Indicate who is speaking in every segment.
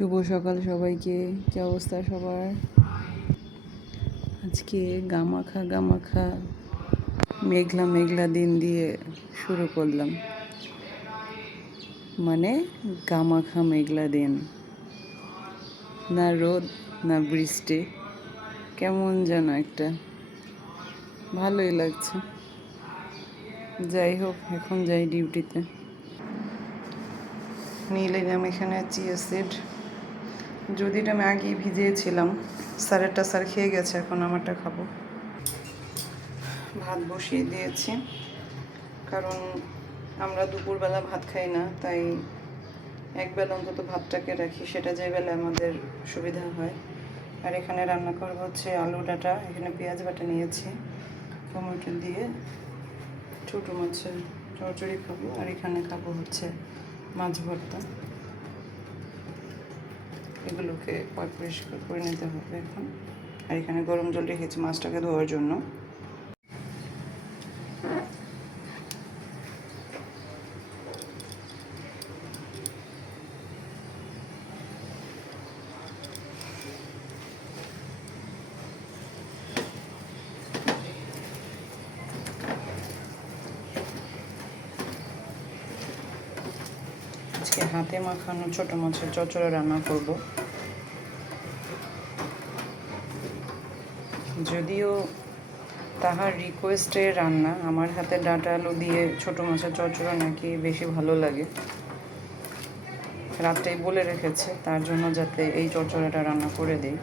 Speaker 1: শুভ সকাল সবাইকে। কি অবস্থা সবার? আজকে গামাখা গামাখা, মেঘলা মেঘলা দিন দিয়ে শুরু করলাম। মানে গামাখা মেঘলা দিন। না রোদ, না বৃষ্টি। কেমন যেন একটা। ভালোই লাগছে। যাই হোক, এখন যাই ডিউটিতে। নিয়ে নিলাম এখানে চিয়া সিড। যদিটা আমি আগেই ভিজিয়েছিলাম, স্যারেরটা স্যার খেয়ে গেছে, এখন আমারটা খাব। ভাত বসিয়ে দিয়েছি, কারণ আমরা দুপুরবেলা ভাত খাই না, তাই এক বেলা অন্তত ভাতটাকে রাখি, সেটা যে বেলা আমাদের সুবিধা হয়। আর এখানে রান্না করব হচ্ছে আলু ডাটা, এখানে পেঁয়াজ বাটা নিয়েছি, টমেটো দিয়ে ছোটো মাছের চড়চড়ি খাব, আর এখানে খাব হচ্ছে মাছ ভর্তা। এগুলোকে পর পরিষ্কার করে নিতে হবে এখন। আর এখানে গরম জল রেখেছি মাছটাকে ধোয়ার জন্য। আজকে হাতে মাখানো ছোট মাছের চচ্চড়া রান্না করব। যদিও তাহার রিকোয়েস্টে রান্না, আমার হাতে ডাটা আলু দিয়ে ছোটো মাছের চচড়া নাকি বেশি ভালো লাগে। রাত্রেই বলে রেখেছে, তার জন্য যাতে এই চচড়াটা রান্না করে দিই।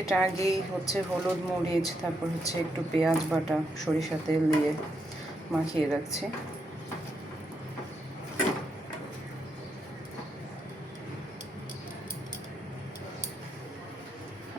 Speaker 1: এটা আগেই হচ্ছে হলুদ মরিচ, তারপর হচ্ছে একটু পেঁয়াজ বাটা সরিষা তেল দিয়ে মাখিয়ে রাখছি।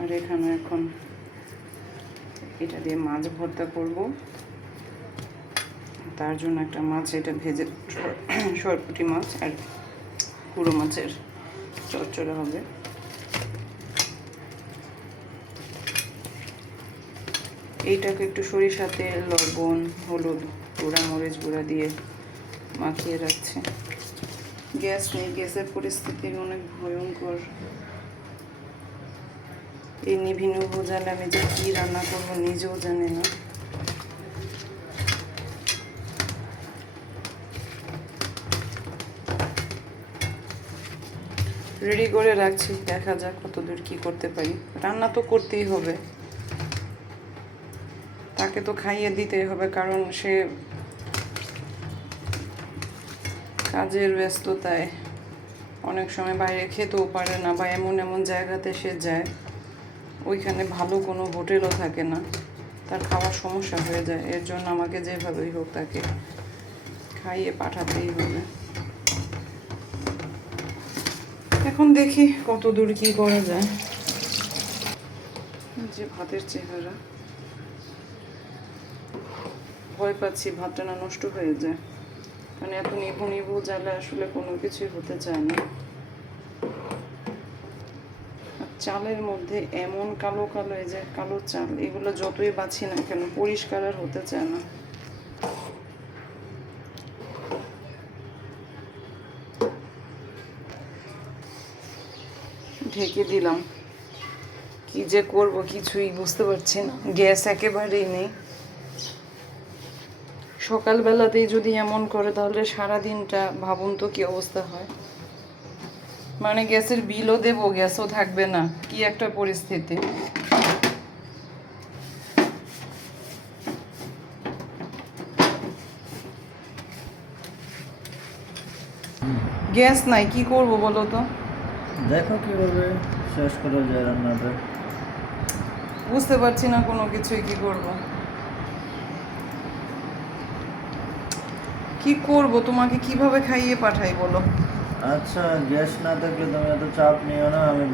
Speaker 1: আর এখানে এখন এটা দিয়ে মাছ ভর্তা করব। তার জন্য একটা মাছ, এটা ভেজে সরপুটি মাছ আর পুরো মাছের চচ্চড়া হবে। এইটাকে একটু সরিষা তেল, লবণ, হলুদ, গুঁড়া, মরিচ গুঁড়া দিয়ে মাখিয়ে রাখছে। গ্যাস নেই, গ্যাসের পরিস্থিতি অনেক ভয়ঙ্কর। এই নিভিনু বোঝালে আমি যে কী রান্না করব, নিজেও জানি না। রেডি করে রাখছি, দেখা যাক কতদূর কী করতে পারি। রান্না তো করতেই হবে। তাকে তো খাইয়ে দিতেই হবে, কারণ সে কাজের ব্যস্ততায় অনেক সময় বাইরে খেতেও পারে না বা এমন এমন জায়গাতে সে যায়, ওইখানে ভালো কোনো হোটেলও থাকে না, তার খাওয়ার সমস্যা হয়ে যায়, এর জন্য আমাকে যেভাবেই হোক তাকে খাইয়ে পাঠাতেই হবে। এখন দেখি কত দূর কী করা যায়। যে ভাতের চেহারা। ভয় পাচ্ছি, ভাতটা না নষ্ট হয়ে যায়। মানে এত নিভু নিভু জ্বালা আসলে কোনো কিছুই হতে চায় না। চালের মধ্যে এমন কালো কালো এই যে কালো চাল, এগুলো যতই বাছি না কেন পরিষ্কার আর হতে চায় না। ঢেকে দিলাম। কি যে করব কিছুই বুঝতে পারছি না। গ্যাস একেবারেই নেই। সকালবেলাতেই যদি এমন করে তাহলে সারা দিনটা ভাবুন তো কি অবস্থা হয়। মানে গ্যাসের বিলও দেবো গ্যাসও থাকবে না কি একটা পরিস্থিতি। গ্যাস নাই কি করব বলো তো?
Speaker 2: দেখো কীভাবে শেষ করা যায় রান্নাটা।
Speaker 1: বুঝতে পারছি না কোনো কিছুই কি করব। কি করব? তোমাকে কীভাবে খাইয়ে পাঠাই বলো?
Speaker 2: আচ্ছা গ্যাস না থাকলে তুমি এত চাপ নিও না আমি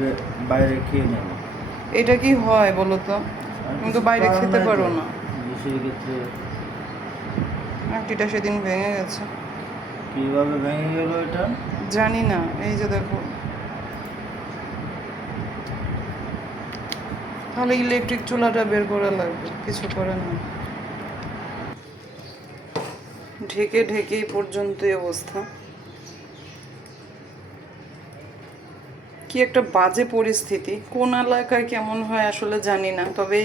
Speaker 2: বাইরে খেয়ে নেব।
Speaker 1: এটা কি হয় বলো তো? তুমি তো বাইরে খেতে পারো না।
Speaker 2: সেই ক্ষেত্রে
Speaker 1: আংটিটা সেদিন ভেঙে গেছে।
Speaker 2: কীভাবে ভেঙে গেল এটা?
Speaker 1: জানি না এই যে দেখো। তাহলে ইলেকট্রিক চুলাটা বের করা লাগবে কিছু করে না ঢেকে ঢেকেই পর্যন্ত অবস্থা। কি একটা বাজে পরিস্থিতি। কোন এলাকায় কেমন হয় আসলে জানি না, তবে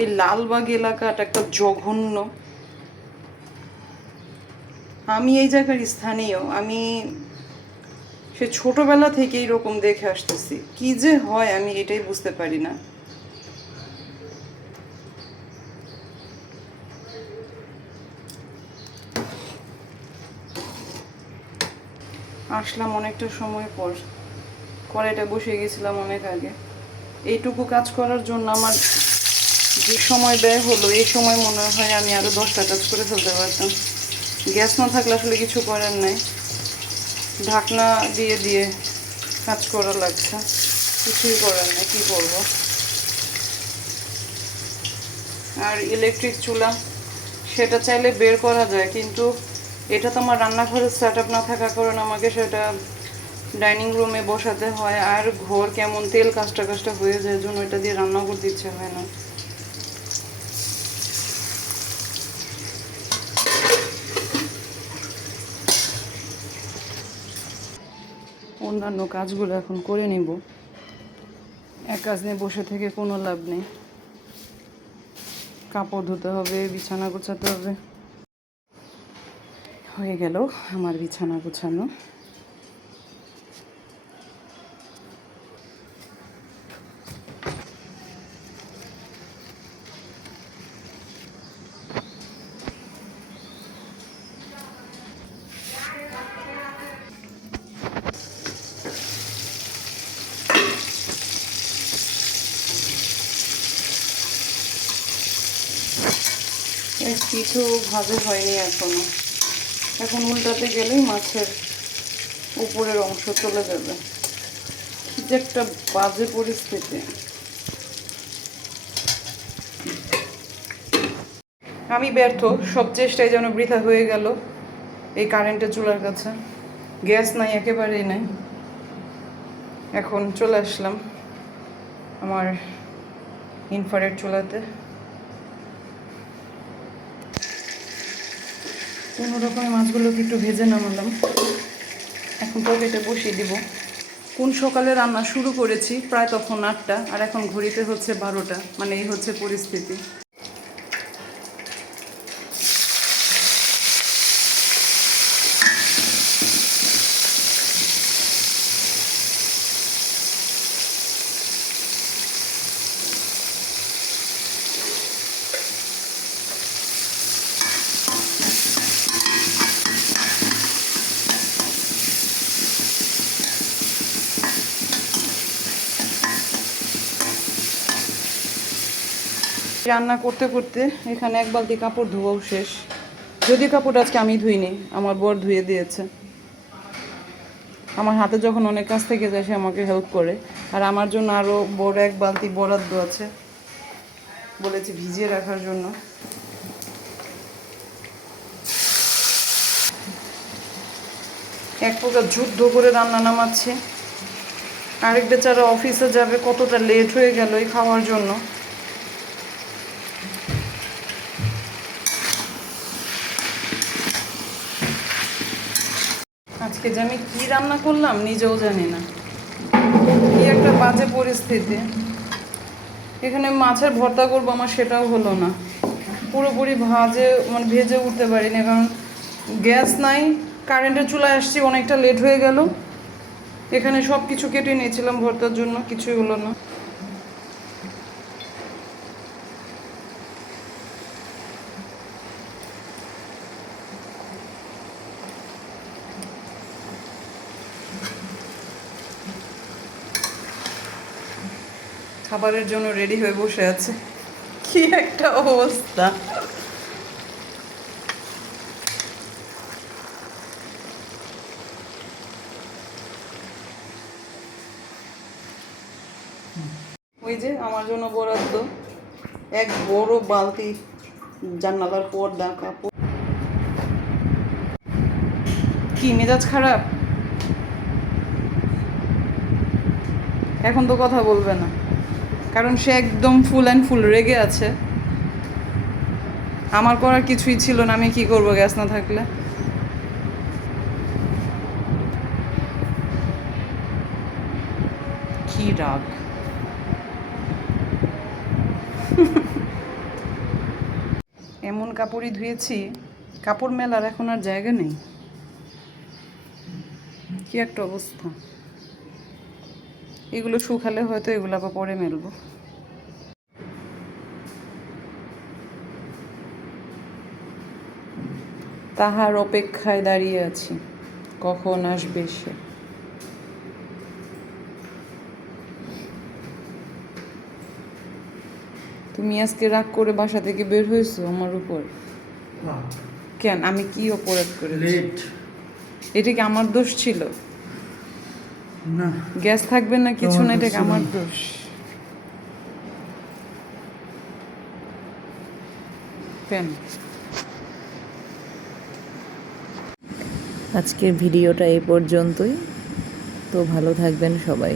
Speaker 1: এই লালবাগ এলাকাটা একটা জঘন্য। আমি এই জায়গার স্থানীয়, আমি সে ছোটবেলা থেকে এরকম দেখে আসতেছি। কি যে হয় আমি এটাই বুঝতে পারি না। আসলাম অনেকটা সময় পর। কড়াইটা বসে গেছিলাম অনেক আগে। এইটুকু কাজ করার জন্য আমার যে সময় ব্যয় হলো, এই সময় মনে হয় আমি আরও দশটা কাজ করে ফেলতে পারতাম। গ্যাস না থাকলে আসলে কিছু করার নাই। ঢাকনা দিয়ে দিয়ে কাজ করা লাগছে। কিছুই করার নেই, কী করব? আর ইলেকট্রিক চুলা, সেটা চাইলে বের করা যায়, কিন্তু এটা তো আমার রান্নাঘরের সেট আপ না থাকার কারণে আমাকে সেটা ডাইনিং রুমে বসাতে হয়। আর ঘর কেমন তেল কাজটা কাজটা হয়ে যায় জন্য এটা দিয়ে রান্না করতে ইচ্ছে হয় না। অন্যান্য কাজগুলো এখন করে নিব। এক কাজ নিয়ে বসে থেকে কোনো লাভ নেই। কাপড় ধুতে হবে, বিছানা গোছাতে হবে। হয়ে গেল আমার বিছানা গোছানো। কিছু ভাজে হয়নি এখনও। এখন উল্টাতে গেলেই মাছের উপরের অংশ চলে যাবে। যে একটা বাজে পরিস্থিতি। আমি ব্যর্থ, সব চেষ্টাই যেন বৃথা হয়ে গেল এই কারেন্টের চুলার কাছে। গ্যাস নাই, একেবারেই নাই। এখন চলে আসলাম আমার ইনফারেট চুলাতে। কোনো রকমে মাছগুলোকে একটু ভেজে নামালাম। এখন তরকারিটা বসিয়ে দিব। কোন সকালে রান্না শুরু করেছি, প্রায় তখন আটটা, আর এখন ঘড়িতে হচ্ছে বারোটা মানে এই হচ্ছে পরিস্থিতি। রান্না করতে করতে এখানে এক বালতি কাপড় ধোয়াও শেষ। যদি কাপড় আজকে আমি ধুইনি, আমার বর ধুয়ে দিয়েছে। আমার হাতে যখন অনেক কাছ থেকে যায়, সে আমাকে হেল্প করে। আর আমার জন্য আরও বড় এক বালতি বরাদ্দ আছে। বলেছি ভিজিয়ে রাখার জন্য। এক প্রকার যুদ্ধ করে রান্না নামাচ্ছে। আরেক বেচারা অফিসে যাবে, কতটা লেট হয়ে গেল এই খাওয়ার জন্য। আজকে যে আমি কী রান্না করলাম নিজেও জানি না। কি একটা বাজে পরিস্থিতি। এখানে মাছের ভর্তা করব আমার সেটাও হলো না। পুরোপুরি ভাজে মানে ভেজে উঠতে পারিনি কারণ গ্যাস নাই, কারেন্টের চুলায় আসছি, অনেকটা লেট হয়ে গেল। এখানে সব কিছু কেটে নিয়েছিলাম ভর্তার জন্য, কিছুই হলো না। খাবারের জন্য রেডি হয়ে বসে আছে। কি একটা অবস্থা। ওই যে আমার জন্য বরাদ্দ। এক বড় বালতি জানালার পর্দা, কাপড়। কি মেজাজ খারাপ? এখন তো কথা বলবে না। কারণ সে একদম ফুল অ্যান্ড ফুল রেগে আছে। আমার করার কিছুই ছিল না, আমি কি করব, গ্যাস না থাকলে? কি রাগ। এমন কাপড়ই ধুয়েছি, কাপড় মেলার এখন আর জায়গা নেই। কি একটা অবস্থা। এগুলো শুকালে হয়তো এগুলো আবার পরে মেলবো। তাহার অপেক্ষায় দাঁড়িয়ে আছি। কখন আসবে সে? তুমি আজকে রাগ করে বাসা থেকে বের হয়েছো আমার উপর? কেন? আমি কি অপরাধ করেছি? এটা কি আমার দোষ ছিল?
Speaker 2: না।
Speaker 1: গ্যাস থাকবে না কিছু না এটা আমার দোষ?
Speaker 3: আজকের ভিডিওটা এই পর্যন্তই। তো ভালো থাকবেন সবাই।